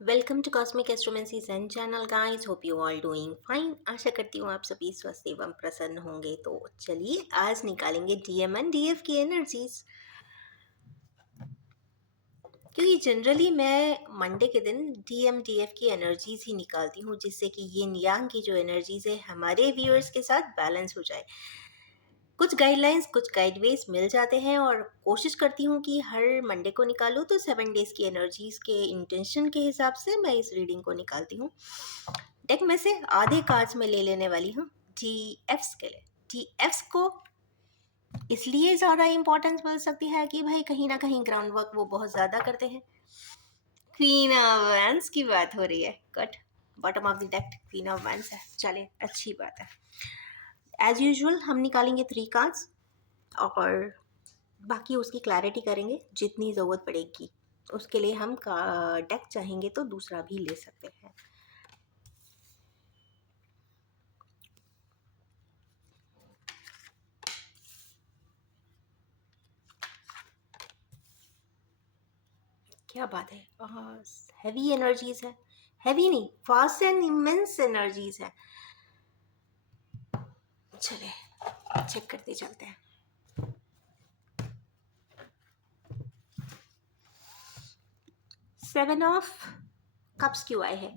Welcome to cosmic astromancy zen channel guys. Hope you all doing fine. आशा करती हूँ आप सभी स्वस्थ एवं प्रसन्न होंगे। तो चलिए आज निकालेंगे डीएम एंड डीएफ की एनर्जीज, क्योंकि जनरली मैं मंडे के दिन डीएम डीएफ की एनर्जीज ही निकालती हूँ, जिससे कि यिन यांग की जो एनर्जीज है हमारे व्यूअर्स के साथ बैलेंस हो जाए। कुछ गाइडलाइंस, कुछ गाइडवेज मिल जाते हैं और कोशिश करती हूँ कि हर मंडे को निकालूँ। तो 7 डेज की एनर्जीज के इंटेंशन के हिसाब से मैं इस रीडिंग को निकालती हूँ। डेक में से आधे कार्ड्स में ले लेने वाली हूँ डी एफ्स के लिए। डी एफ्स को इसलिए ज़्यादा इंपॉर्टेंस मिल सकती है कि भाई कहीं ना कहीं ग्राउंड वर्क वो बहुत ज़्यादा करते हैं। क्वीन ऑफ वैंस की बात हो रही है। Cut bottom of the deck queen of vents है। चले, अच्छी बात है। एज यूजुअल हम निकालेंगे 3 कार्ड्स और बाकी उसकी क्लैरिटी करेंगे जितनी ज़रूरत पड़ेगी। उसके लिए हम डेक चाहेंगे तो दूसरा भी ले सकते हैं। क्या बात है, हैवी एनर्जीज है। हैवी नहीं, फास्ट एंड इमेंस एनर्जीज है। चले चेक करते चलते हैं। सेवन ऑफ कप्स क्यों आए हैं?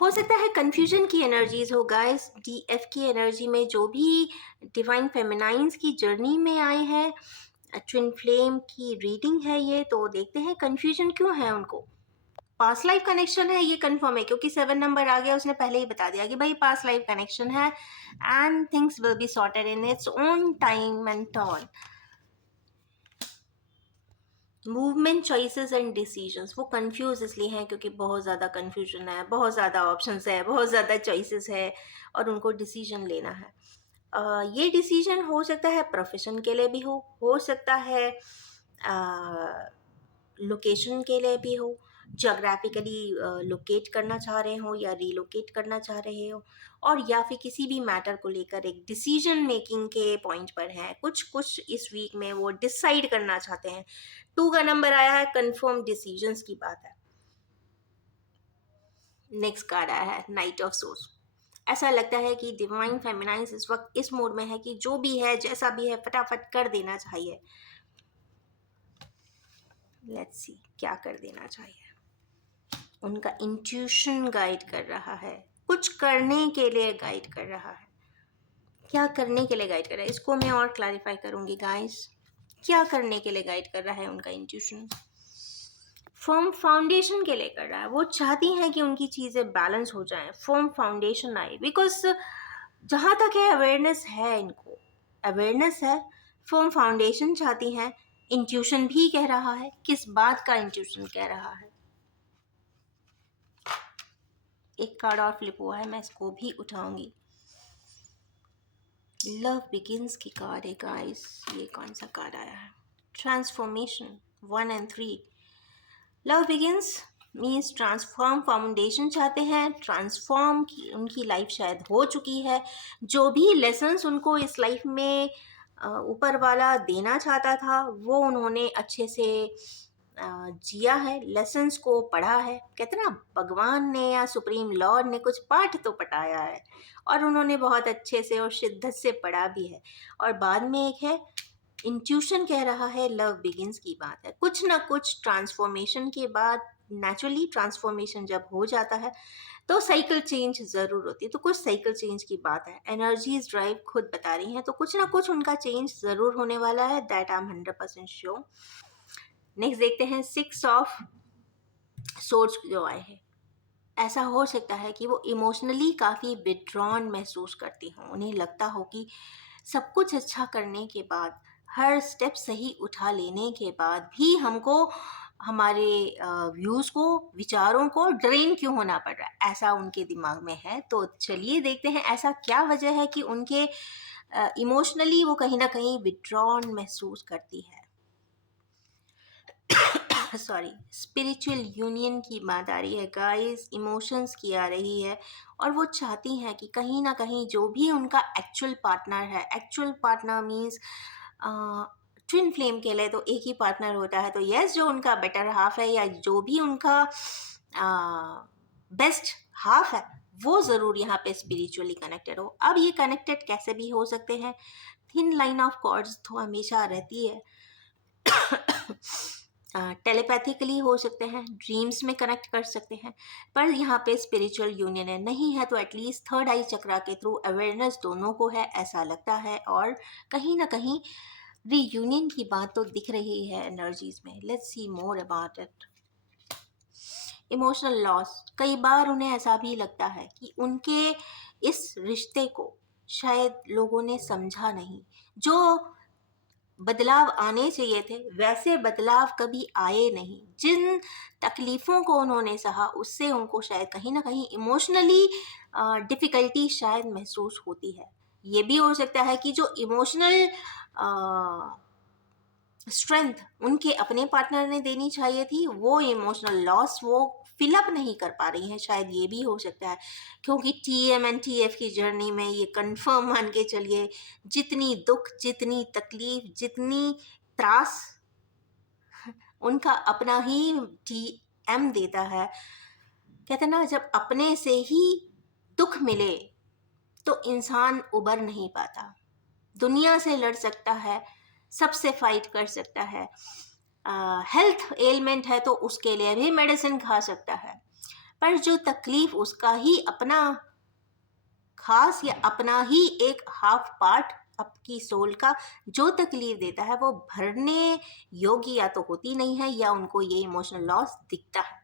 हो सकता है कंफ्यूजन की एनर्जीज हो गाइस। डीएफ की एनर्जी में जो भी डिवाइन फेमिनाइंस की जर्नी में आए हैं, ट्विन फ्लेम की रीडिंग है ये, तो देखते हैं कंफ्यूजन क्यों है उनको। पास्ट लाइफ कनेक्शन है, ये कंफर्म है क्योंकि 7 नंबर आ गया, उसने पहले ही बता दिया कि भाई पास्ट लाइफ कनेक्शन है and things will be sorted in its own time and turn. Movement, choices and decisions, वो कंफ्यूज इसलिए हैं क्योंकि बहुत ज़्यादा कंफ्यूजन है, बहुत ज़्यादा ऑप्शंस है, बहुत ज़्यादा चॉइसेस है और उनको डिसीजन लेना है। ये डिसीजन हो सकता है प्रोफेशन के लिए भी हो सकता है लोकेशन के लिए भी हो, जोग्राफिकली लोकेट करना चाह रहे हो या रीलोकेट करना चाह रहे हो, और या फिर किसी भी मैटर को लेकर एक डिसीजन मेकिंग के पॉइंट पर हैं। कुछ कुछ इस वीक में वो डिसाइड करना चाहते हैं। 2 का नंबर आया है, कंफर्म डिसीजंस की बात है। नेक्स्ट कार्ड आया है नाइट ऑफ सोर्स। ऐसा लगता है कि डिवाइन फेमिनाइंस इस वक्त इस मोड में है कि जो भी है जैसा भी है फटाफट कर देना चाहिए। लेट्स सी क्या कर देना चाहिए। उनका इंट्यूशन गाइड कर रहा है, कुछ करने के लिए गाइड कर रहा है। क्या करने के लिए गाइड कर रहा है, इसको मैं और क्लैरिफाई करूंगी गाइस। क्या करने के लिए गाइड कर रहा है उनका इंट्यूशन? फर्म फाउंडेशन के लिए कर रहा है। वो चाहती हैं कि उनकी चीज़ें बैलेंस हो जाएं, फर्म फाउंडेशन आए। बिकॉज जहाँ तक है अवेयरनेस है, इनको अवेयरनेस है, फर्म फाउंडेशन चाहती हैं। इंट्यूशन भी कह रहा है। किस बात का इंट्यूशन कह रहा है? एक कार्ड और फ्लिप हुआ है, मैं इसको भी उठाऊंगी। लव बिगिंस की कार्ड है गाइस। ये कौन सा कार्ड आया है? Transformation 1 and 3। Love begins means transform, foundation चाहते हैं, ट्रांसफॉर्म की उनकी लाइफ शायद हो चुकी है। जो भी लेसन्स उनको इस लाइफ में ऊपर वाला देना चाहता था वो उन्होंने अच्छे से जिया है, लेसन्स को पढ़ा है। कहते ना, भगवान ने या सुप्रीम लॉर्ड ने कुछ पाठ तो पढ़ाया है और उन्होंने बहुत अच्छे से और शिद्दत से पढ़ा भी है। और बाद में एक है इंट्यूशन कह रहा है लव बिगिंस की बात है। कुछ ना कुछ ट्रांसफॉर्मेशन के बाद, नेचुरली ट्रांसफॉर्मेशन जब हो जाता है तो साइकिल चेंज ज़रूर होती है। तो कुछ साइकिल चेंज की बात है, एनर्जीज ड्राइव खुद बता रही हैं। तो कुछ ना कुछ उनका चेंज ज़रूर होने वाला है, that I am 100% sure. Next देखते हैं 6 ऑफ सोर्स जो आए हैं। ऐसा हो सकता है कि वो इमोशनली काफ़ी विड्रॉन महसूस करती हों। उन्हें लगता हो कि सब कुछ अच्छा करने के बाद, हर स्टेप सही उठा लेने के बाद भी हमको हमारे व्यूज़ को, विचारों को ड्रेन क्यों होना पड़ रहा है, ऐसा उनके दिमाग में है। तो चलिए देखते हैं ऐसा क्या वजह है कि उनके इमोशनली वो कहीं ना कहीं विड्रॉन महसूस करती है। सॉरी, स्पिरिचुअल यूनियन की बात आ रही है गाइस, इमोशंस की आ रही है। और वो चाहती हैं कि कहीं ना कहीं जो भी उनका एक्चुअल पार्टनर है, actual partner means twin flame के लिए तो एक ही पार्टनर होता है। तो यस, जो उनका बेटर हाफ है या जो भी उनका बेस्ट हाफ है वो ज़रूर यहाँ पे स्पिरिचुअली कनेक्टेड हो। अब ये कनेक्टेड कैसे भी हो सकते हैं, थिन लाइन ऑफ कॉर्ड्स तो हमेशा रहती है। टेलीपैथिकली हो सकते हैं, ड्रीम्स में कनेक्ट कर सकते हैं, पर यहाँ पे स्पिरिचुअल यूनियन है, नहीं है तो एटलीस्ट थर्ड आई चक्रा के थ्रू अवेयरनेस दोनों को है ऐसा लगता है। और कहीं ना कहीं रीयूनियन की बात तो दिख रही है एनर्जीज में। Let's see more about it. Emotional loss, कई बार उन्हें ऐसा भी लगता है कि उनके इस रिश्ते को शायद लोगों ने समझा नहीं, जो बदलाव आने चाहिए थे वैसे बदलाव कभी आए नहीं, जिन तकलीफ़ों को उन्होंने सहा उससे उनको शायद कहीं ना कहीं इमोशनली डिफ़िकल्टी शायद महसूस होती है। ये भी हो सकता है कि जो इमोशनल स्ट्रेंथ उनके अपने पार्टनर ने देनी चाहिए थी वो इमोशनल लॉस वो फिलअप नहीं कर पा रही हैं, शायद ये भी हो सकता है। क्योंकि TM एंड TF की जर्नी में ये कंफर्म मान के चलिए, जितनी दुख, जितनी तकलीफ, जितनी त्रास उनका अपना ही TM देता है। कहते हैं ना, जब अपने से ही दुख मिले तो इंसान उबर नहीं पाता। दुनिया से लड़ सकता है, सबसे फाइट कर सकता है, हेल्थ एलिमेंट है तो उसके लिए भी मेडिसिन खा सकता है, पर जो तकलीफ उसका ही अपना खास या अपना ही एक हाफ पार्ट आपकी सोल का जो तकलीफ देता है वो भरने योग्य या तो होती नहीं है या उनको ये इमोशनल लॉस दिखता है।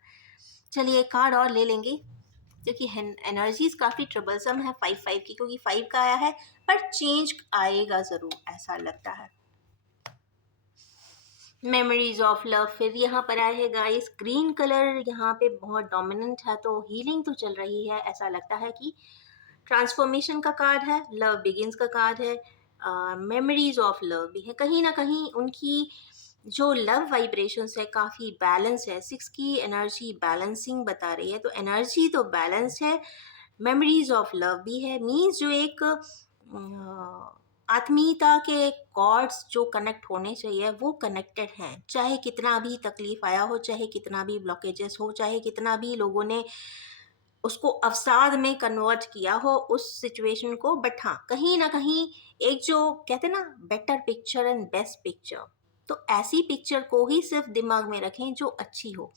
चलिए एक कार्ड और ले लेंगे, क्योंकि एनर्जीज काफ़ी ट्रबलसम है 5-5 की, क्योंकि 5 का आया है पर चेंज आएगा ज़रूर ऐसा लगता है। मेमोरीज ऑफ लव फिर यहाँ पर आए हैं गाइस। ग्रीन कलर यहाँ पे बहुत डोमिनेंट है तो हीलिंग तो चल रही है, ऐसा लगता है कि ट्रांसफॉर्मेशन का कार्ड है, लव बिगिंस का कार्ड है, मेमोरीज ऑफ लव भी है। कहीं ना कहीं उनकी जो लव वाइब्रेशंस है काफ़ी बैलेंस है। 6 की एनर्जी बैलेंसिंग बता रही है, तो एनर्जी तो बैलेंस है, मेमोरीज ऑफ लव भी है। मीन्स जो एक आत्मीयता के कॉर्ड्स जो कनेक्ट होने चाहिए वो कनेक्टेड हैं, चाहे कितना भी तकलीफ आया हो, चाहे कितना भी ब्लॉकेजेस हो, चाहे कितना भी लोगों ने उसको अवसाद में कन्वर्ट किया हो उस सिचुएशन को। बट हाँ, कहीं ना कहीं एक जो कहते हैं ना better picture and best picture, तो ऐसी पिक्चर को ही सिर्फ दिमाग में रखें जो अच्छी हो।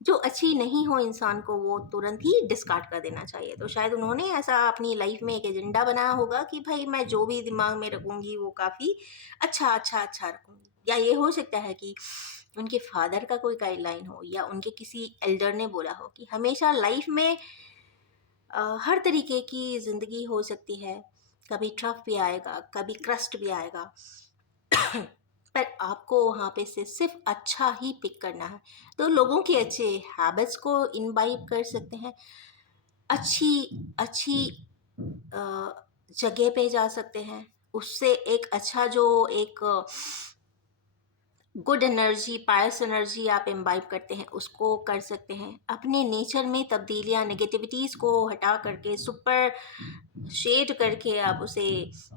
जो अच्छी नहीं हो इंसान को वो तुरंत ही डिस्कार्ड कर देना चाहिए। तो शायद उन्होंने ऐसा अपनी लाइफ में एक एजेंडा बनाया होगा कि भाई मैं जो भी दिमाग में रखूँगी वो काफ़ी अच्छा अच्छा अच्छा रखूँगी। या ये हो सकता है कि उनके फादर का कोई गाइडलाइन हो या उनके किसी एल्डर ने बोला हो कि हमेशा लाइफ में हर तरीके की ज़िंदगी हो सकती है, कभी ट्रफ भी आएगा, कभी क्रस्ट भी आएगा, पर आपको वहाँ पे से सिर्फ अच्छा ही पिक करना है। तो लोगों के अच्छे हैबिट्स को इनबाइब कर सकते हैं, अच्छी अच्छी जगह पे जा सकते हैं, उससे एक अच्छा जो एक गुड एनर्जी, पायस एनर्जी आप इम्बाइब करते हैं उसको कर सकते हैं। अपने नेचर में तब्दीलियाँ, नेगेटिविटीज़ को हटा करके सुपर शेड करके आप उसे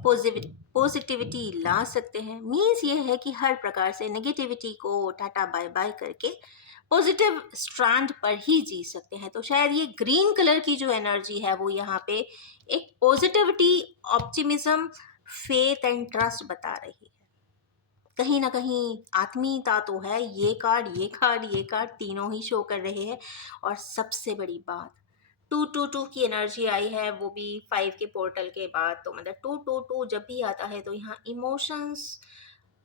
पॉजिटिविटी ला सकते हैं। मीन्स ये है कि हर प्रकार से नेगेटिविटी को टाटा बाय बाय करके पॉजिटिव स्ट्रैंड पर ही जी सकते हैं। तो शायद ये ग्रीन कलर की जो एनर्जी है वो यहाँ पे एक positivity, optimism, faith and trust बता रही है। कहीं ना कहीं आत्मीयता तो है, ये कार्ड ये कार्ड ये कार्ड तीनों ही शो कर रहे हैं। और सबसे बड़ी बात 222 की एनर्जी आई है, वो भी 5 के पोर्टल के बाद। तो मतलब 222 जब भी आता है तो यहाँ इमोशंस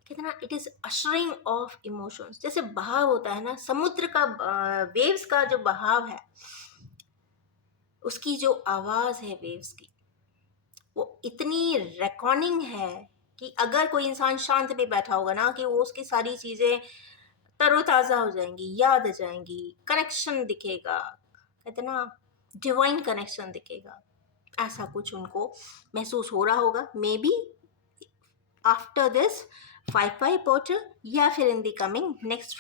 कितना, it is ushering of emotions. जैसे बहाव होता है ना समुद्र का, वेव्स का जो बहाव है उसकी जो आवाज़ है वेव्स की वो इतनी रेकॉर्डिंग है कि अगर कोई इंसान शांत पे बैठा होगा ना कि वो उसकी सारी चीज़ें तरोताज़ा हो जाएंगी, याद आ जाएंगी, कनेक्शन दिखेगा, कहते ना डिवाइन कनेक्शन दिखेगा। ऐसा कुछ उनको महसूस हो रहा होगा, may be after this 5-5 portal या फिर इन दी कमिंग नेक्स्ट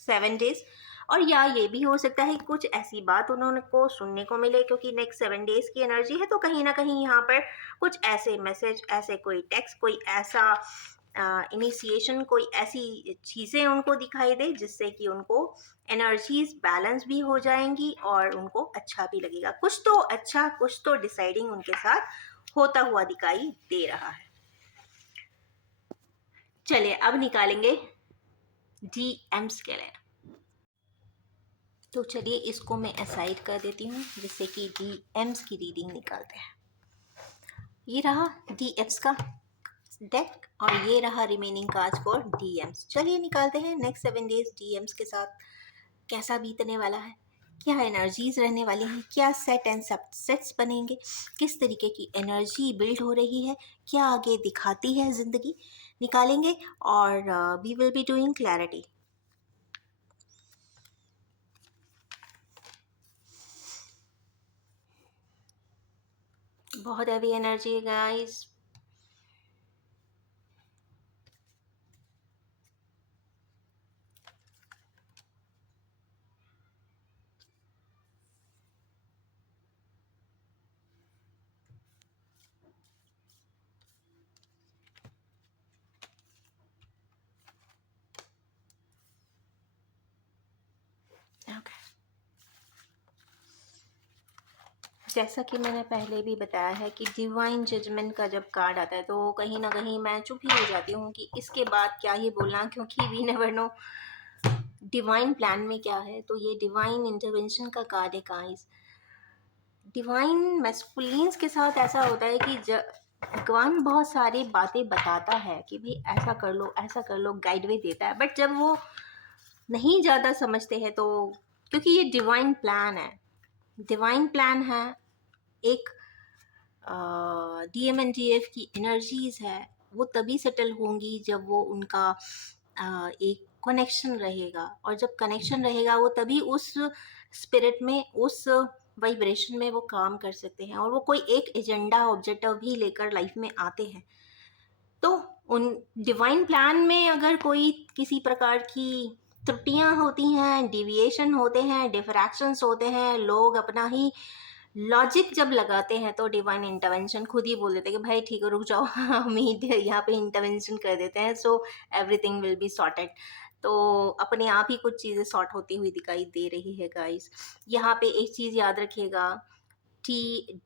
7 डेज। और या ये भी हो सकता है कि कुछ ऐसी बात उन्होंने को सुनने को मिले, क्योंकि नेक्स्ट 7 डेज की एनर्जी है तो कहीं ना कहीं यहाँ पर कुछ ऐसे मैसेज, ऐसे कोई टेक्स्ट, कोई ऐसा इनिशिएशन, कोई ऐसी चीज़ें उनको दिखाई दे जिससे कि उनको एनर्जीज बैलेंस भी हो जाएंगी और उनको अच्छा भी लगेगा। कुछ तो अच्छा, कुछ तो डिसाइडिंग उनके साथ होता हुआ दिखाई दे रहा है। चलिए अब निकालेंगे डीएम्स के लिए। तो चलिए इसको मैं असाइड कर देती हूँ जिससे कि डीएम्स की रीडिंग निकालते हैं। ये रहा डीएफ्स का डेक और ये रहा रिमेनिंग कार्ड्स फॉर डीएम्स। चलिए निकालते हैं नेक्स्ट 7 डेज डीएम्स के साथ कैसा बीतने वाला है, क्या एनर्जीज रहने वाली हैं, क्या सेट एंड सबसेट्स बनेंगे, किस तरीके की एनर्जी बिल्ड हो रही है, क्या आगे दिखाती है ज़िंदगी, निकालेंगे और we will be doing clarity. बहुत हैवी एनर्जी है गाइस। ओके, जैसा कि मैंने पहले भी बताया है कि डिवाइन जजमेंट का जब कार्ड आता है तो कहीं ना कहीं मैं चुप ही हो जाती हूँ कि इसके बाद क्या ही बोलना, क्योंकि we never know divine plan में क्या है। तो ये डिवाइन इंटरवेंशन का कार्ड है गाइस। डिवाइन मैस्कुलिन्स के साथ ऐसा होता है कि भगवान बहुत सारी बातें बताता है कि भाई ऐसा कर लो, ऐसा कर लो, गाइडवे देता है, बट जब वो नहीं ज़्यादा समझते हैं तो, क्योंकि ये डिवाइन प्लान है, डिवाइन प्लान है, एक DMNGF की एनर्जीज है वो तभी सेटल होंगी जब वो उनका एक कनेक्शन रहेगा, और जब कनेक्शन रहेगा वो तभी उस स्पिरिट में, उस वाइब्रेशन में वो काम कर सकते हैं और वो कोई एक एजेंडा ऑब्जेक्टिव भी लेकर लाइफ में आते हैं। तो उन डिवाइन प्लान में अगर कोई किसी प्रकार की त्रुटियां होती हैं, डिविएशन होते हैं, डिफ्रैक्शंस होते हैं, लोग अपना ही लॉजिक जब लगाते हैं तो डिवाइन इंटरवेंशन खुद ही बोल देते हैं कि भाई ठीक है रुक जाओ, हम ही यहाँ पे इंटरवेंशन कर देते हैं, so everything will be sorted. तो अपने आप ही कुछ चीज़ें सॉर्ट होती हुई दिखाई दे रही है गाइस। यहाँ पे एक चीज़ याद रखिएगा, टी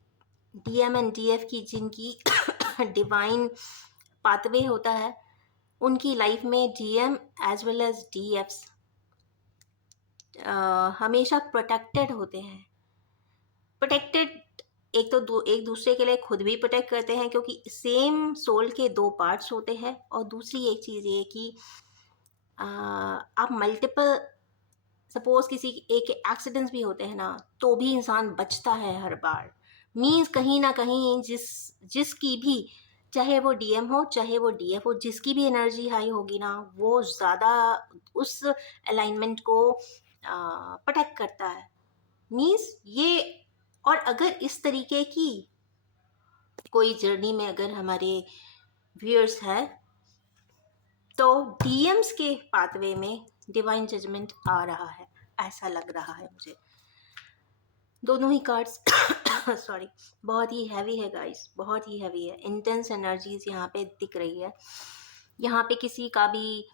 डीएम एंड डीएफ की जिनकी डिवाइन पाथवे होता है उनकी लाइफ में डीएम एज वेल एज डीएफ्स हमेशा प्रोटेक्टेड होते हैं। प्रोटेक्टेड, एक तो एक दूसरे के लिए खुद भी प्रोटेक्ट करते हैं क्योंकि सेम सोल के दो पार्ट्स होते हैं, और दूसरी एक चीज़ ये कि आप मल्टीपल, सपोज किसी एक एक्सीडेंट्स भी होते हैं ना तो भी इंसान बचता है हर बार। मीन्स कहीं ना कहीं जिसकी भी, चाहे वो डीएम हो चाहे वो डीएफ हो, जिसकी भी एनर्जी हाई होगी ना वो ज़्यादा उस अलाइनमेंट को प्रोटेक्ट करता है। मीन्स ये, और अगर इस तरीके की कोई जर्नी में अगर हमारे व्यूअर्स है तो डीएम्स के पाथवे में डिवाइन जजमेंट आ रहा है, ऐसा लग रहा है मुझे। दोनों ही कार्ड्स सॉरी, बहुत ही हैवी है गाइस, बहुत ही हैवी है। इंटेंस एनर्जीज यहाँ पे दिख रही है। यहाँ पे किसी का भी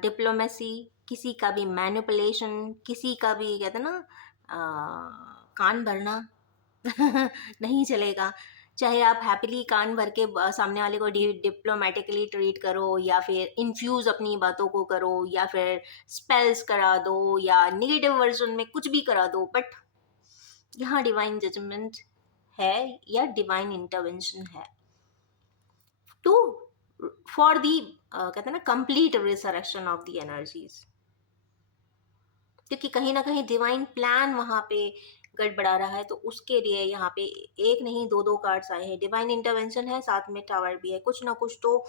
डिप्लोमेसी, किसी का भी मैनिपुलेशन, किसी का भी कहते हैं ना कान भरना नहीं चलेगा। चाहे आप हैप्पीली कान भर के सामने वाले को डिप्लोमेटिकली ट्रीट करो, या फिर इन्फ्यूज़ अपनी बातों को करो, या फिर स्पेल्स करा दो, या निगेटिव वर्जन में कुछ भी करा दो, बट यहाँ डिवाइन जजमेंट है या डिवाइन इंटरवेंशन है टू फॉर दी कहते हैं ना complete resurrection of the energies, क्योंकि कहीं ना कहीं डिवाइन प्लान वहाँ पे गड़बड़ा रहा है। तो उसके लिए यहाँ पे एक नहीं दो दो कार्ड्स आए हैं। डिवाइन इंटरवेंशन है, साथ में टावर भी है। कुछ ना कुछ तो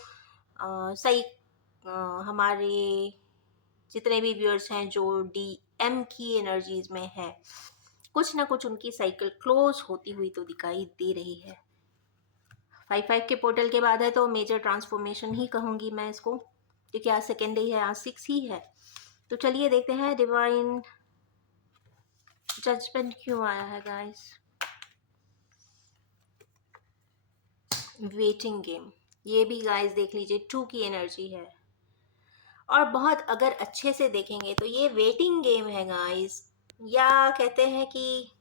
सही हमारे जितने भी व्यूअर्स हैं जो डीएम की एनर्जीज में है, कुछ ना कुछ उनकी साइकिल क्लोज होती हुई तो दिखाई दे रही है। 5-5 के पोर्टल के बाद है तो मेजर ट्रांसफॉर्मेशन ही कहूँगी मैं इसको, क्योंकि आज सेकेंड डे है, आज 6 ही है। तो चलिए देखते हैं डिवाइन जजमेंट क्यों आया है गाइस। वेटिंग गेम, ये भी गाइस देख लीजिए 2 की एनर्जी है। और बहुत अगर अच्छे से देखेंगे तो ये वेटिंग गेम है गाइस, या कहते हैं कि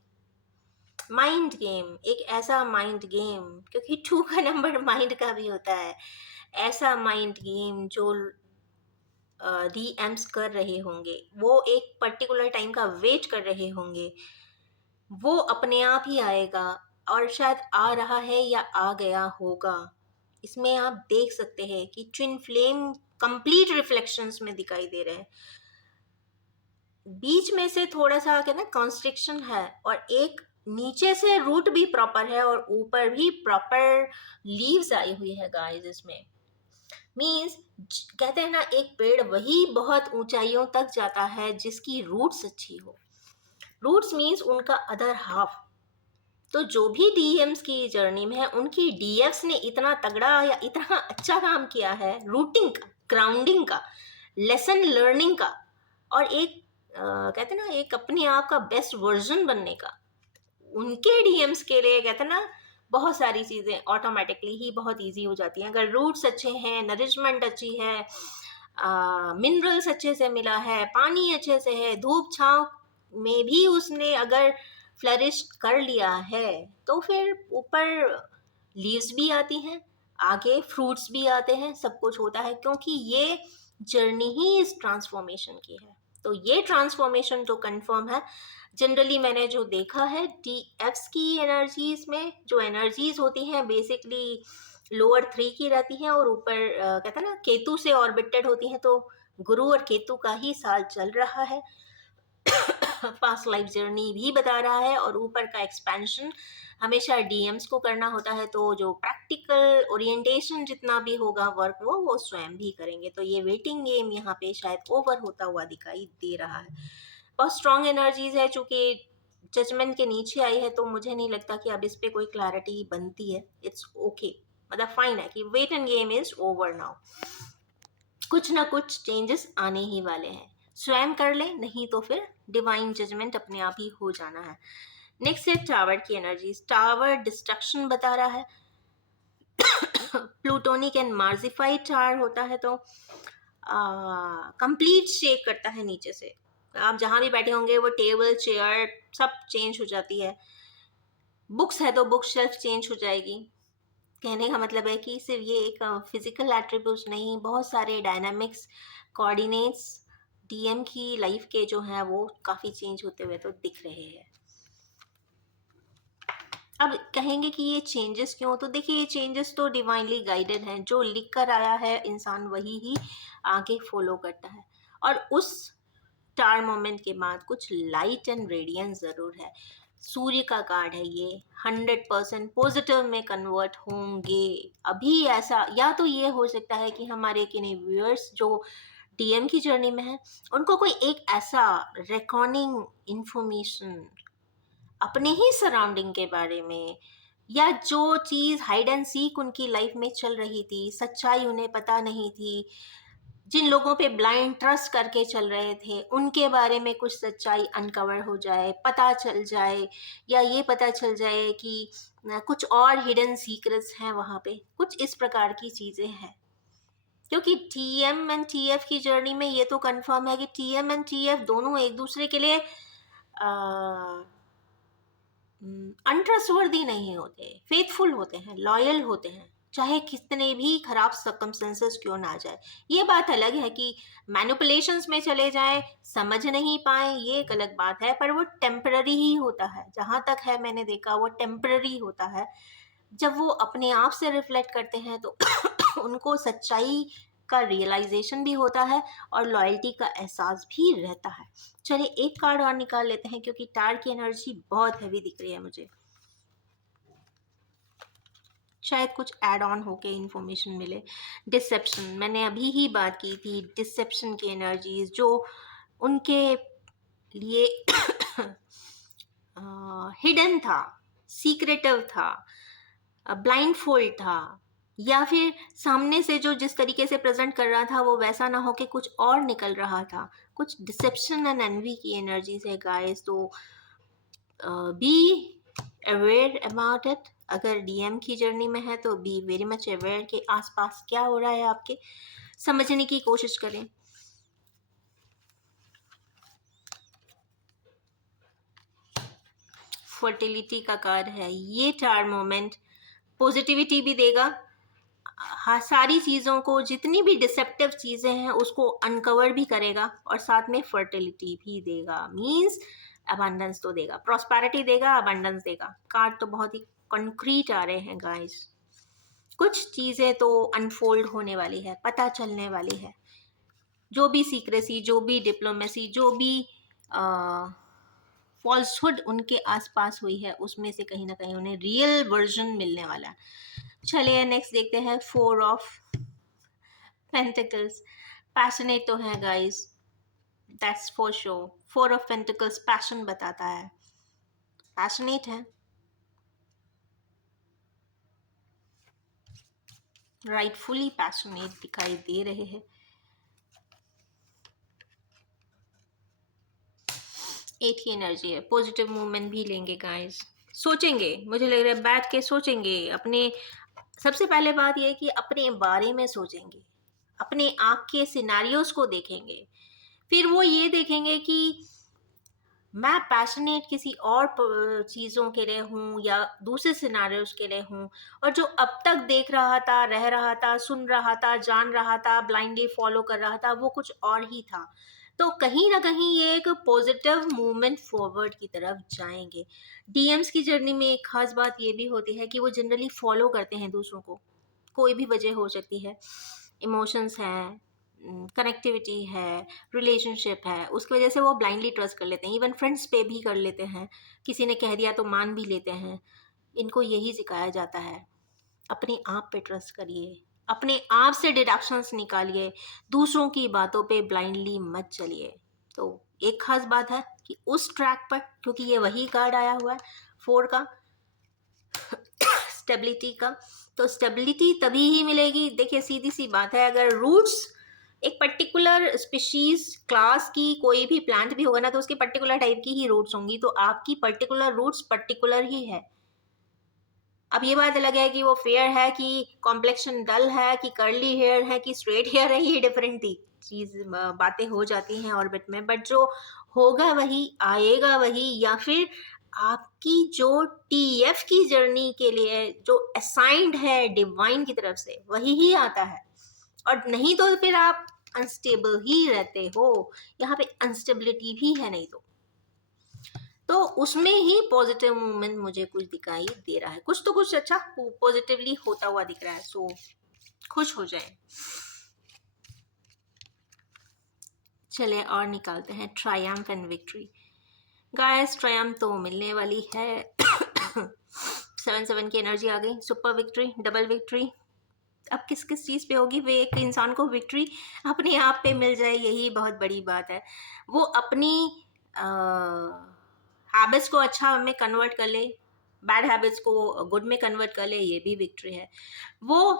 माइंड गेम, एक ऐसा माइंड गेम, क्योंकि 2 का नंबर माइंड का भी होता है। ऐसा माइंड गेम जो डीएम्स कर रहे होंगे, वो एक पर्टिकुलर टाइम का वेट कर रहे होंगे, वो अपने आप ही आएगा, और शायद आ रहा है या आ गया होगा। इसमें आप देख सकते हैं कि ट्विन फ्लेम कंप्लीट रिफ्लेक्शंस में दिखाई दे रहे हैं। बीच में से थोड़ा सा कहते हैं कॉन्स्ट्रिक्शन है, और एक नीचे से रूट भी प्रॉपर है और ऊपर भी प्रॉपर लीव्स आई हुई है गाइस इसमें। मीन्स कहते हैं ना, एक पेड़ वही बहुत ऊंचाइयों तक जाता है जिसकी रूट्स अच्छी हो। रूट्स मीन्स उनका अदर हाफ। तो जो भी डीएम्स की जर्नी में है, उनकी डीएफ्स ने इतना तगड़ा या इतना अच्छा काम किया है रूटिंग का, ग्राउंडिंग का, लेसन लर्निंग का, और एक कहते हैं ना एक अपने आप का बेस्ट वर्जन बनने का। उनके डीएम्स के लिए कहते हैं ना बहुत सारी चीज़ें ऑटोमेटिकली ही बहुत इजी हो जाती हैं। अगर रूट्स अच्छे हैं, नरिशमेंट अच्छी है, मिनरल्स अच्छे से मिला है, पानी अच्छे से है, धूप छाँव में भी उसने अगर फ्लरिश कर लिया है, तो फिर ऊपर लीव्स भी आती हैं, आगे फ्रूट्स भी आते हैं, सब कुछ होता है, क्योंकि ये जर्नी ही इस ट्रांसफॉर्मेशन की है। तो ये ट्रांसफॉर्मेशन तो कंफर्म है। जनरली मैंने जो देखा है डी एफ्स की एनर्जीज में, जो एनर्जीज होती हैं बेसिकली लोअर 3 की रहती हैं, और ऊपर कहते हैं ना केतु से ऑर्बिटेड होती हैं। तो गुरु और केतु का ही साल चल रहा है। पास्ट लाइफ जर्नी भी बता रहा है, और ऊपर का एक्सपेंशन हमेशा डीएम्स को करना होता है। तो जो प्रैक्टिकल ओरिएंटेशन जितना भी होगा वर्क, वो स्वयं भी करेंगे। तो ये वेटिंग गेम यहाँ पे शायद ओवर होता हुआ दिखाई दे रहा है। बहुत स्ट्रॉन्ग एनर्जीज है, चूंकि जजमेंट के नीचे आई है, तो मुझे नहीं लगता कि अब इस पे कोई क्लैरिटी बनती है। इट्स ओके, मतलब फाइन है कि wait end game is over now. कुछ ना कुछ चेंजेस आने ही वाले हैं, स्वयं कर ले, नहीं तो फिर डिवाइन जजमेंट अपने आप ही हो जाना है। नेक्स्ट है टावर की एनर्जी। टावर डिस्ट्रक्शन बता रहा है। प्लूटोनिक एंड मार्जिफाइड टावर होता है, तो कंप्लीट शेक करता है नीचे से। आप जहां भी बैठे होंगे वो टेबल चेयर सब चेंज हो जाती है। बुक्स है तो बुक शेल्फ चेंज हो जाएगी। कहने का मतलब है कि सिर्फ ये एक फिजिकल एट्रीब्यूट्स नहीं, बहुत सारे डायनामिक्स, कोऑर्डिनेट्स डीएम की लाइफ के जो हैं वो काफ़ी चेंज होते हुए तो दिख रहे हैं। अब कहेंगे कि ये चेंजेस क्यों, तो देखिए ये चेंजेस तो डिवाइनली गाइडेड हैं। जो लिख कर आया है इंसान वही ही आगे फॉलो करता है, और उस स्टार मोमेंट के बाद कुछ लाइट एंड रेडियंस ज़रूर है। सूर्य का कार्ड है ये, 100% पॉजिटिव में कन्वर्ट होंगे। अभी ऐसा, या तो ये हो सकता है कि हमारे किन्हीं व्यूअर्स जो डीएम की जर्नी में है, उनको कोई एक ऐसा रिकॉर्डिंग इंफॉर्मेशन अपने ही सराउंडिंग के बारे में, या जो चीज़ हाइड एंड सीक उनकी लाइफ में चल रही थी, सच्चाई उन्हें पता नहीं थी, जिन लोगों पे ब्लाइंड ट्रस्ट करके चल रहे थे, उनके बारे में कुछ सच्चाई अनकवर हो जाए, पता चल जाए, या ये पता चल जाए कि कुछ और हिडन सीक्रेट्स हैं वहाँ पे, कुछ इस प्रकार की चीज़ें हैं। क्योंकि टीएम एंड टीएफ की जर्नी में ये तो कंफर्म है कि टीएम एंड टीएफ दोनों एक दूसरे के लिए अनट्रस्टवर्दी नहीं होते, फेथफुल होते हैं, लॉयल होते हैं, चाहे कितने भी खराब सर्कमस्टेंसेस क्यों ना आ जाए। ये बात अलग है कि मैनिपुलेशंस में चले जाएं, समझ नहीं पाए, ये एक अलग बात है, पर वो टेम्पररी ही होता है। जहाँ तक है मैंने देखा वो टेम्पररी होता है। जब वो अपने आप से रिफ्लेक्ट करते हैं तो उनको सच्चाई का रियलाइजेशन भी होता है, और लॉयल्टी का एहसास भी रहता है। चलिए एक कार्ड और निकाल लेते हैं, क्योंकि टार की एनर्जी बहुत हैवी दिख रही है मुझे। शायद कुछ ऐड ऑन होके इंफॉर्मेशन मिले। डिसेप्शन, मैंने अभी ही बात की थी, डिसेप्शन की एनर्जीज जो उनके लिए हिडन था, सीक्रेटिव था, ब्लाइंड फोल्ड था, या फिर सामने से जो जिस तरीके से प्रेजेंट कर रहा था वो वैसा ना हो के कुछ और निकल रहा था। कुछ डिसेप्शन एंड एनवी की एनर्जीज है गाइस। तो बी अवेयर अबाउट इट। अगर डीएम की जर्नी में है तो बी वेरी मच अवेयर के आसपास क्या हो रहा है आपके, समझने की कोशिश करें। फर्टिलिटी का कार्ड है ये। टार मोमेंट पॉजिटिविटी भी देगा, हाँ, सारी चीज़ों को, जितनी भी डिसेप्टिव चीज़ें हैं उसको अनकवर भी करेगा, और साथ में फर्टिलिटी भी देगा। मीन्स अबंडेंस तो देगा, प्रॉस्पेरिटी देगा, अबंडेंस देगा। कार्ड तो बहुत ही कंक्रीट आ रहे हैं गाइस। कुछ चीज़ें तो अनफोल्ड होने वाली है, पता चलने वाली है। जो भी सीक्रेसी, जो भी डिप्लोमेसी, जो भी फॉल्सहुड उनके आसपास हुई है, उसमें से कहीं ना कहीं उन्हें रियल वर्जन मिलने वाला है। चलिए नेक्स्ट देखते हैं। 4 ऑफ पेंटिकल्स। पैशनेट तो है guys, that's for sure. 4 of pentacles passion बताता है, पैशनेट है, राइटफुली पैशनेट दिखाई दे रहे हैं। 8 की एनर्जी है, पॉजिटिव मूवमेंट भी लेंगे गाइस, सोचेंगे, मुझे लग रहा है बैठ के सोचेंगे अपने। सबसे पहले बात यह है कि अपने बारे में सोचेंगे, अपने आप के सिनारियोस को देखेंगे, फिर वो ये देखेंगे कि मैं पैशनेट किसी और चीज़ों के लिए हूँ या दूसरे सिनारियोस के लिए हूँ, और जो अब तक देख रहा था, रह रहा था, सुन रहा था, जान रहा था, ब्लाइंडली फॉलो कर रहा था, वो कुछ और ही था। तो कहीं ना कहीं ये एक पॉजिटिव मूवमेंट फॉरवर्ड की तरफ जाएंगे। डीएम्स की जर्नी में एक खास बात ये भी होती है कि वो जनरली फॉलो करते हैं दूसरों को, कोई भी वजह हो सकती है, इमोशंस हैं, कनेक्टिविटी है, रिलेशनशिप है, उसकी वजह से वो ब्लाइंडली ट्रस्ट कर लेते हैं। इवन फ्रेंड्स पे भी कर लेते हैं, किसी ने कह दिया तो मान भी लेते हैं। इनको यही सिखाया जाता है, अपने आप पे ट्रस्ट करिए, अपने आप से डिडक्शंस निकालिए, दूसरों की बातों पे ब्लाइंडली मत चलिए। तो एक खास बात है कि उस ट्रैक पर, क्योंकि ये वही कार्ड आया हुआ है 4 का, स्टेबिलिटी का, तो स्टेबिलिटी तभी ही मिलेगी। देखिए सीधी सी बात है, अगर रूट्स एक पर्टिकुलर स्पीशीज क्लास की कोई भी प्लांट भी होगा ना, तो उसके पर्टिकुलर टाइप की ही रूट्स होंगी, तो आपकी पर्टिकुलर रूट्स पर्टिकुलर ही है। अब ये बात अलग है कि वो फेयर है कि कॉम्प्लेक्शन डल है कि कर्ली हेयर है कि स्ट्रेट हेयर है, ये डिफरेंट थी चीज, बातें हो जाती हैं ऑर्बिट में, बट जो होगा वही, आएगा वही, या फिर आपकी जो टीएफ की जर्नी के लिए जो असाइंड है डिवाइन की तरफ से, वही ही आता है। और नहीं तो फिर आप अनस्टेबल ही रहते हो, यहाँ पे अनस्टेबिलिटी भी है नहीं तो उसमें ही पॉजिटिव मूवमेंट मुझे कुछ दिखाई दे रहा है, कुछ तो कुछ अच्छा पॉजिटिवली होता हुआ दिख रहा है। सो खुश हो जाए। चले और निकालते हैं Triumph and victory. Guys Triumph तो मिलने वाली है। 7 की एनर्जी आ गई, सुपर विक्ट्री, डबल विक्ट्री। अब किस किस चीज़ पे होगी, वे एक इंसान को विक्ट्री अपने आप पे मिल जाए, यही बहुत बड़ी बात है। वो अपनी हैबिट्स को अच्छा में कन्वर्ट कर ले, बैड हैबिट्स को गुड में कन्वर्ट कर ले, ये भी विक्ट्री है। वो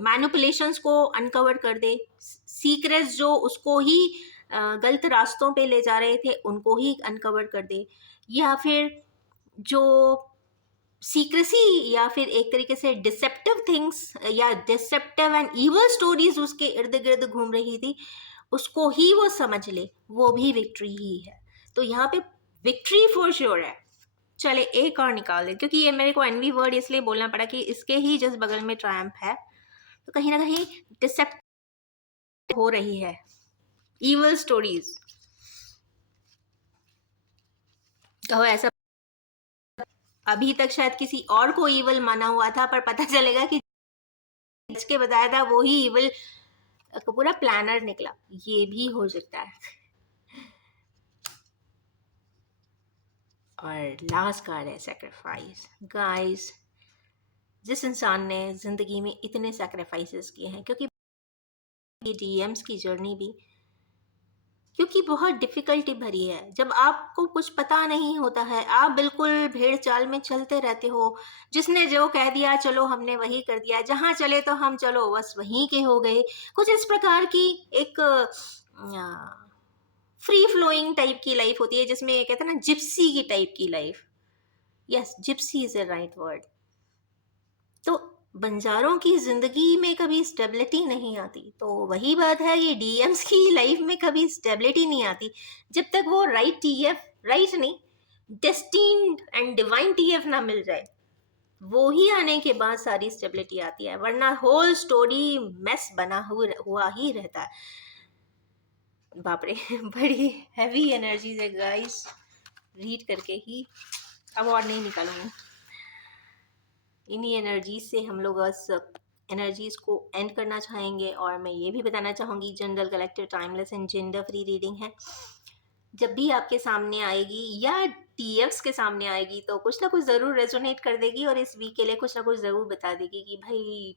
मैनिपुलेशंस को अनकवर कर दे, सीक्रेट्स जो उसको ही गलत रास्तों पे ले जा रहे थे उनको ही अनकवर कर दे, या फिर जो सीक्रेसी या फिर एक तरीके से डिसेप्टिव थिंग्स या डिसेप्टिव एंड इवल स्टोरीज उसके इर्द गिर्द घूम रही थी, उसको ही वो समझ ले, वो भी विक्ट्री ही है। तो यहाँ पे विक्ट्री फॉर श्योर है। चले एक और निकाल दे, क्योंकि ये मेरे को एनवी वर्ड इसलिए बोलना पड़ा कि इसके ही जस्ट बगल में ट्रायम्फ है, तो कहीं ना कहीं डिसेप्ट हो रही है, इवल स्टोरीज। कहो ऐसा, अभी तक शायद किसी और को इवल माना हुआ था, पर पता चलेगा कि के बताया था वो ही इवल का पूरा प्लानर निकला, ये भी हो सकता है। और लास्ट कार्ड है सैक्रिफाइस। गाइस जिस इंसान ने जिंदगी में इतने सैक्रिफाइसेस किए हैं, क्योंकि डीएम्स की जर्नी भी क्योंकि बहुत डिफिकल्टी भरी है, जब आपको कुछ पता नहीं होता है, आप बिल्कुल भेड़ चाल में चलते रहते हो, जिसने जो कह दिया चलो हमने वही कर दिया, जहाँ चले तो हम चलो बस वहीं के हो गए, कुछ इस प्रकार की एक फ्री फ्लोइंग टाइप की लाइफ होती है, जिसमें कहते हैं ना जिप्सी की टाइप की life. Yes, Gypsy is a right word. तो बंजारों की जिंदगी में कभी स्टेबिलिटी नहीं आती, तो वही बात है, ये डीएम्स की लाइफ में कभी स्टेबिलिटी नहीं आती जब तक वो राइट टीएफ, राइट नहीं, डेस्टिन्ड एंड डिवाइन टीएफ ना मिल जाए। वो ही आने के बाद सारी स्टेबिलिटी आती है, वरना होल स्टोरी मेस बना हुआ ही रहता है। बाप रे बड़ी हैवी एनर्जीज है गाइस, रीड करके ही अवार्ड नहीं निकालूंगी। इन्हीं एनर्जीज से हम लोग बस एनर्जीज को एंड करना चाहेंगे। और मैं ये भी बताना चाहूँगी, general collective timeless and gender free reading है। जब भी आपके सामने आएगी या टीएफ्स के सामने आएगी तो कुछ ना कुछ ज़रूर रेजोनेट कर देगी और इस वीक के लिए कुछ ना कुछ ज़रूर बता देगी कि भाई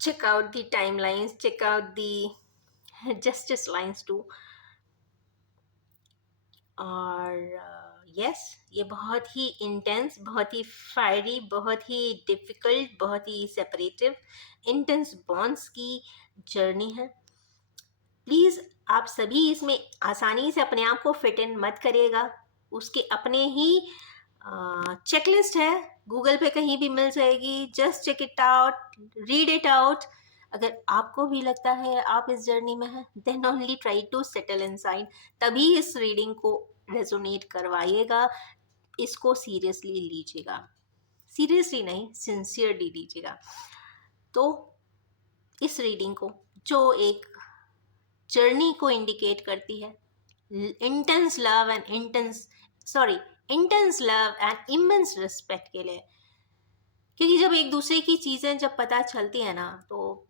check out the timelines, check out the justice lines too. और यस, ये बहुत ही इंटेंस, बहुत ही फायरी, बहुत ही डिफ़िकल्ट, बहुत ही सेपरेटिव इंटेंस बॉन्ड्स की जर्नी है। प्लीज़ आप सभी इसमें आसानी से अपने आप को फिट इन मत करिएगा। उसके अपने ही चेकलिस्ट है, गूगल पे कहीं भी मिल जाएगी। Just check it out, read it out. अगर आपको भी लगता है आप इस जर्नी में हैं, then only try to settle inside. तभी इस रीडिंग को रेजोनेट करवाइएगा, इसको सीरियसली लीजिएगा। सीरियसली नहीं, सिंसियरली लीजिएगा। तो इस रीडिंग को, जो एक जर्नी को इंडिकेट करती है, intense love and intense love and immense respect के लिए, क्योंकि जब एक दूसरे की चीज़ें जब पता चलती है ना, तो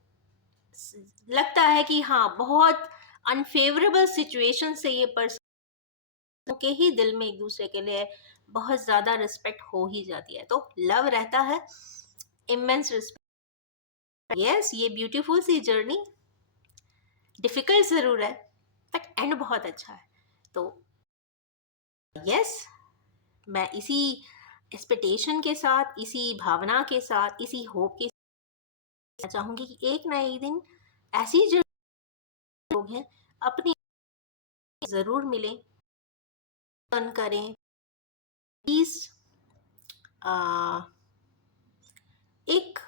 लगता है कि हाँ, बहुत अनफेवरेबल सिचुएशन से ये पर्सन के ही दिल में एक दूसरे के लिए बहुत ज़्यादा रिस्पेक्ट हो ही जाती है। तो लव रहता है, इमेंस रिस्पेक्ट। यस, ये ब्यूटीफुल सी जर्नी डिफ़िकल्ट ज़रूर है, बट एंड बहुत अच्छा है। तो यस, मैं इसी एक्सपेक्टेशन के साथ, इसी भावना के साथ, इसी होप के साथ चाहूँगी कि एक ना एक दिन ऐसी जो लोग हैं अपनी ज़रूर मिलें, टर्न करें। प्लीज़ एक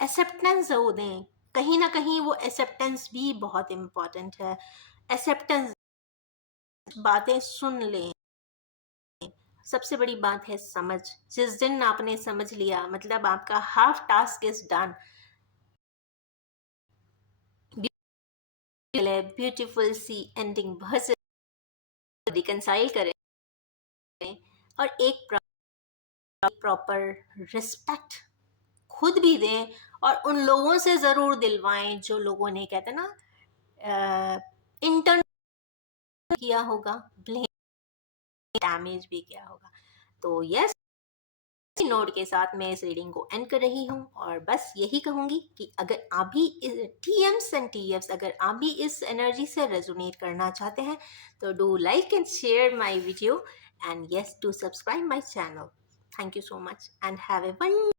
एक्सेप्टेंस ज़रूर दें। कहीं ना कहीं वो एक्सेप्टेंस भी बहुत इम्पॉर्टेंट है। एक्सेप्टेंस, बातें सुन लें। सबसे बड़ी बात है समझ। जिस दिन आपने समझ लिया, मतलब आपका half task is done. Beautiful सी एंडिंग बहुत से रिकंसाइल करें और एक प्रॉपर रिस्पेक्ट खुद भी दें, और उन लोगों से ज़रूर दिलवाएं जो लोगों ने, कहते हैं ना, इंटर्न किया होगा, ब्लेम, डैमेज भी किया होगा। तो यस, नोट के साथ मैं इस रीडिंग को एंड कर रही हूँ और बस यही कहूँगी कि अगर आप भी टीएम्स एंड टीएफ्स, अगर आप भी इस एनर्जी से रेजोनेट करना चाहते हैं तो do like and share my video and yes, do subscribe my channel. Thank you so much and have a one